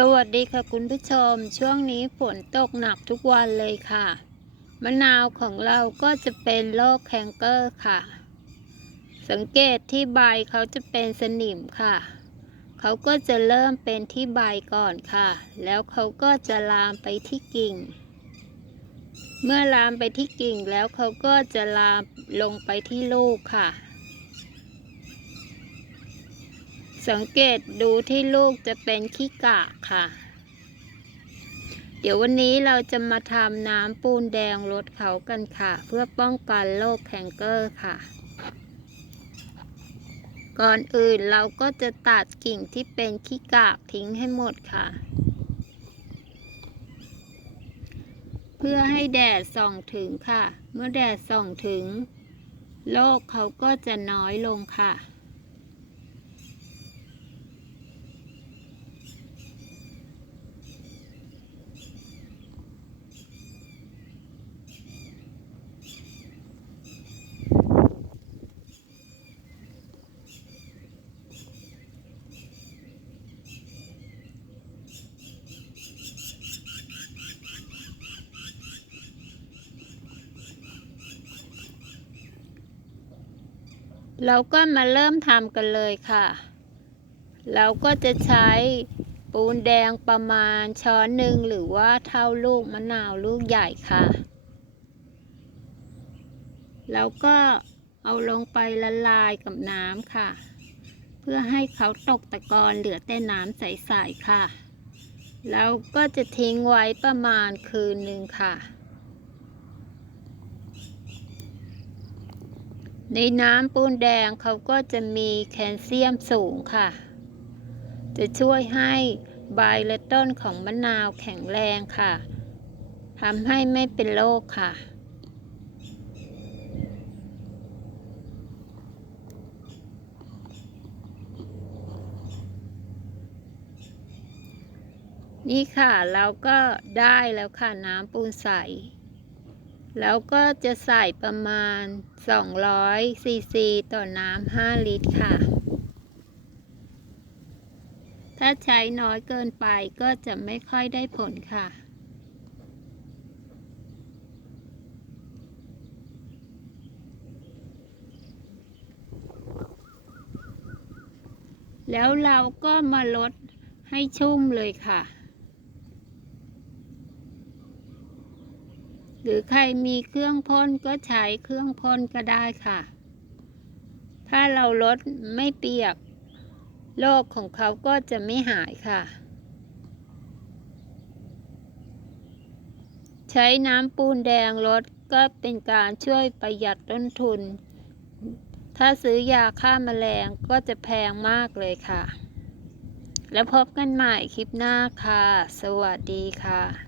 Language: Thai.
สวัสดีค่ะคุณผู้ชม ช่วงนี้ฝนตกหนักทุกวันเลยค่ะ มะนาวของเราก็จะเป็นโรคแคนเกอร์ค่ะ สังเกตที่ใบเขาจะเป็นสนิมค่ะ เขาก็จะเริ่มเป็นที่ใบก่อนค่ะ แล้วเขาก็จะลามไปที่กิ่ง เมื่อลามไปที่กิ่งแล้วเขาก็จะลามลงไปที่ลูกค่ะ สังเกตดูที่ลูกจะเป็นขี้กากค่ะ เดี๋ยววันนี้เราจะมาทำน้ำปูนแดงลดเขากันค่ะ เพื่อป้องกันโรคแคนเกอร์ค่ะ ก่อนอื่นเราก็จะตัดกิ่งที่เป็นขี้กากทิ้งให้หมดค่ะ เพื่อให้แดดส่องถึงค่ะ เมื่อแดดส่องถึงโรคเขาก็จะน้อยลงค่ะ เราก็มาเริ่มทำกันเลยค่ะ เราก็จะใช้ปูนแดงประมาณช้อนหนึ่งหรือว่าเท่าลูกมะนาวลูกใหญ่ค่ะ แล้วก็เอาลงไปละลายกับน้ำค่ะ เพื่อให้เขาตกตะกอนเหลือแต่น้ำใสๆค่ะ แล้วก็จะทิ้งไว้ประมาณคืนหนึ่งค่ะ ในน้ำปูนแดงเขาก็จะมีแคลเซียมสูงค่ะ จะช่วยให้ใบและต้นของมะนาวแข็งแรงค่ะทำให้ไม่เป็นโรคค่ะ นี่ค่ะเราก็ได้แล้วค่ะน้ำปูนใส แล้วก็จะใส่ประมาณ 200ซีซีต่อน้ำ5 ลิตรค่ะ ถ้าใช้น้อยเกินไปก็จะไม่ค่อยได้ผลค่ะ แล้วเราก็มาลดให้ชุ่มเลยค่ะ หรือใครมีเครื่องพ่นก็ใช้เครื่องพ่นก็ได้ค่ะ ถ้าเราลดไม่เปียกโรคของเขาก็จะไม่หายค่ะ ใช้น้ำปูนแดงลดก็เป็นการช่วยประหยัดต้นทุน ถ้าซื้อยาฆ่าแมลงก็จะแพงมากเลยค่ะ แล้วพบกันใหม่คลิปหน้าค่ะ สวัสดีค่ะ